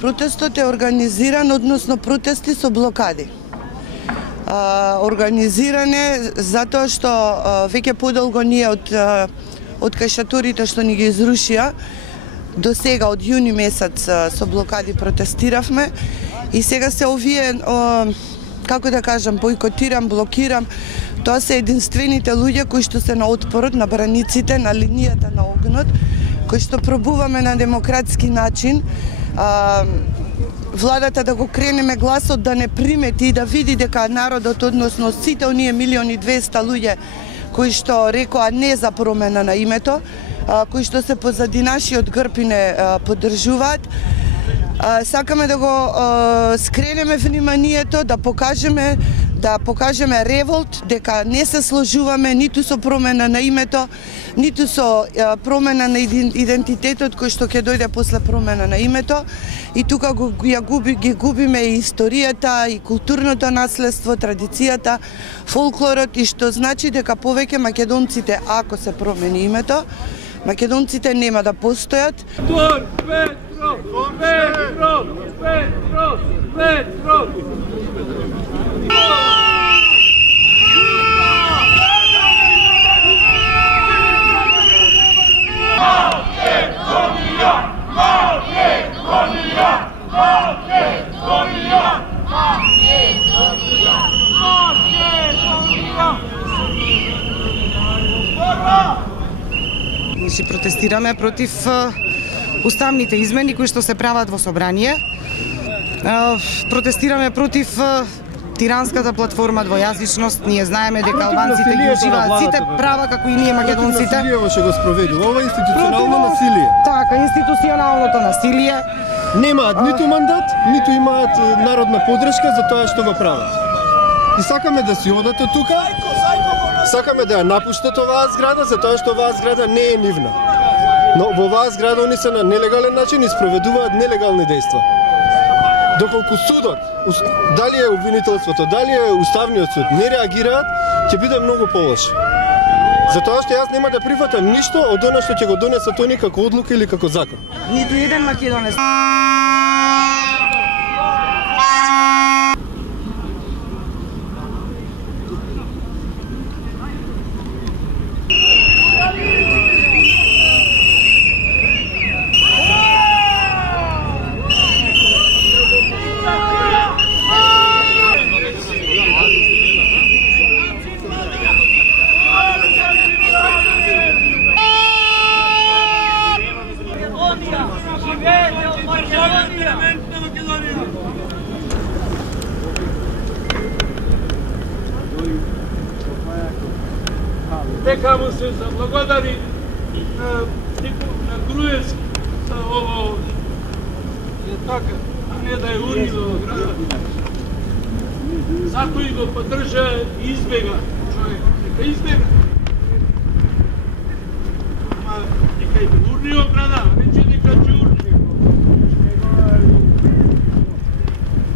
Протестот е организиран, односно протести со блокади. Организиран е затоа што веќе подолго ние од кај што ни ги изрушија, до сега од јуни месец со блокади протестиравме и сега се овие, како да кажам, бойкотирам, блокирам. Тоа се единствените луѓе кои што се на отпорот, на браниците, на линијата на огнот, кои што пробуваме на демократски начин владата да го кренеме гласот, да не примети и да види дека народот, односно сите оние 1.200.000 луѓе кои што рекоа не за промена на името, кои што се позади нашиот грб и не поддржуваат, сакаме да го скренеме вниманието, да покажеме револт, дека не се сложуваме ниту со промена на името, ниту со промена на идентитетот кој што ќе дојде после промена на името. И тука ги губиме и историјата, и културното наследство, традицијата, фолклорот, и што значи дека повеќе македонците, ако се промени името, македонците нема да постојат. Ние си протестираме против уставните измени кои што се прават во собрание. Протестираме против тиранската платформа двојазичност. Ние знаеме дека албанците ги уживаат сите права како и ние македонците. Ќе го спроведу. Ова е институционално насилие. Така, институционалното насилие. Немаат ниту мандат, ниту имаат народна поддршка за тоа што го прават. И сакаме да си одат од тука. Сакаме да ја напуштат оваа зграда за тоа што оваа зграда не е нивна. Но во оваа зграда они се на нелегален начин и спроведуваат нелегални дејства. Доколку судот, дали е обвинителството, дали е уставниот суд, не реагираат, ќе биде многу полошо. Затоа што јас нема да прифатам ништо од она што ќе го донесат они како одлука или како закон. Ниту еден македонец. Нека му се заблагодари на Груевски за ово, така, а не да е унило градот. Затоа и го поддржа и избега човек. Нека избега. Ама нека и урнио града, рече нека ќе урни.